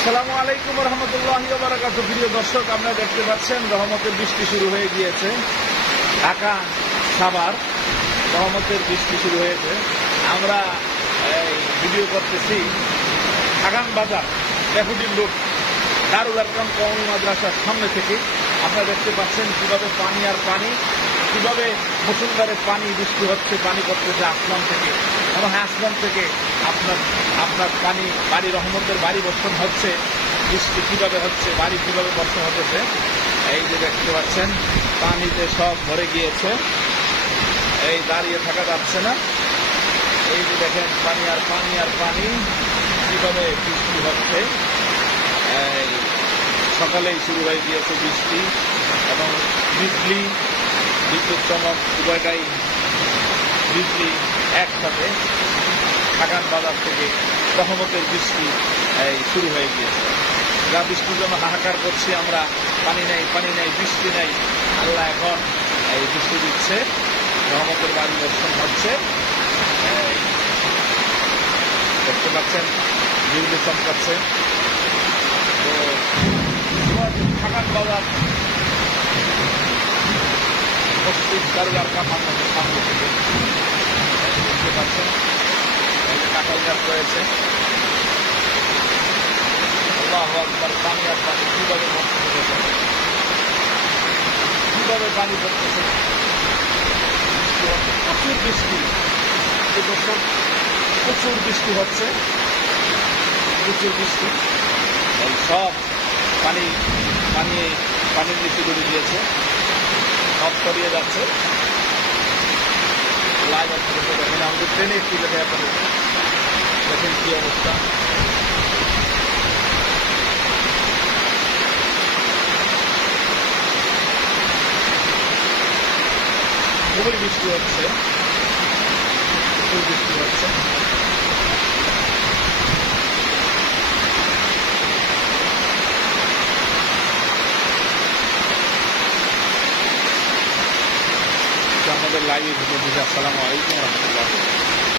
আসসালামু আলাইকুম রহমতুল্লাহি ওয়া বারাকাতুহু। প্রিয় দর্শক, আপনারা দেখতে পাচ্ছেন রহমতের বৃষ্টি শুরু হয়ে গিয়েছে। ঢাকা সাভার রহমতের বৃষ্টি শুরু হয়েছে। আমরা ভিডিও করতেছি খাগান বাজার ড্যাফোডিল রোড দারুল আরকাম কওমি মাদ্রাসার সামনে থেকে। আপনারা দেখতে পাচ্ছেন কিভাবে পানি আর পানি, কিভাবে মুসুলধারে পানি বৃষ্টি হচ্ছে, পানি পড়তেছে আসমান থেকে, এবং আসমান থেকে আপনার পানি বাড়ি রহমতের বাড়ি বর্ষণ হচ্ছে। বৃষ্টি কিভাবে হচ্ছে, বাড়ি কিভাবে বর্ষণ হতেছে, এই যে দেখতে পাচ্ছেন পানিতে সব ভরে গিয়েছে। এই দাঁড়িয়ে থাকা যাচ্ছে না। এই যে দেখেন পানি আর পানি আর পানি, কিভাবে বৃষ্টি হচ্ছে। এই সকালেই শুরু হয়ে গিয়েছে বৃষ্টি, এবং বিজলি বিদ্যুৎ চমক উভয়টাই, বিজলি একসাথে খাগান বাজার থেকে রহমতের বৃষ্টি শুরু হয়ে গিয়েছে। যা বৃষ্টির জন্য হাহাকার করছি আমরা, পানি নেই, পানি নেই, বৃষ্টি নেই। আল্লাহ এখন এই বৃষ্টি দিচ্ছে, রহমতের বাড়ি বর্ষণ হচ্ছে। দেখতে পাচ্ছেন বিজলি চমকাচ্ছে। তো খাগান বাজার মসজিদ দারুল আরকাম সামনে থেকে দেখতে পাচ্ছেন কাঁঠাল গাছ রয়েছে। আল্লাহু আকবার, পানি আর পানি কিভাবে বর্ষণ হতেছে, কিভাবে পানি পড়তেছে, প্রচুর বৃষ্টি। প্রচুর বৃষ্টি হচ্ছে, প্রচুর বৃষ্টি। এই সব পানির নিচে ডুবে গিয়েছে, সব ছড়িয়ে যাচ্ছে। লাইভ আপনাদের দেখেন, আমাদের ট্রেনে একটু দেখে আপনাদের দেখেন কি অবস্থা। খুবই বৃষ্টি হচ্ছে, প্রচুর বৃষ্টি হচ্ছে। আমাদের লাইভে ভিডিও দিতে আসসালামু আলাইকুম রহমতুল্লাহ।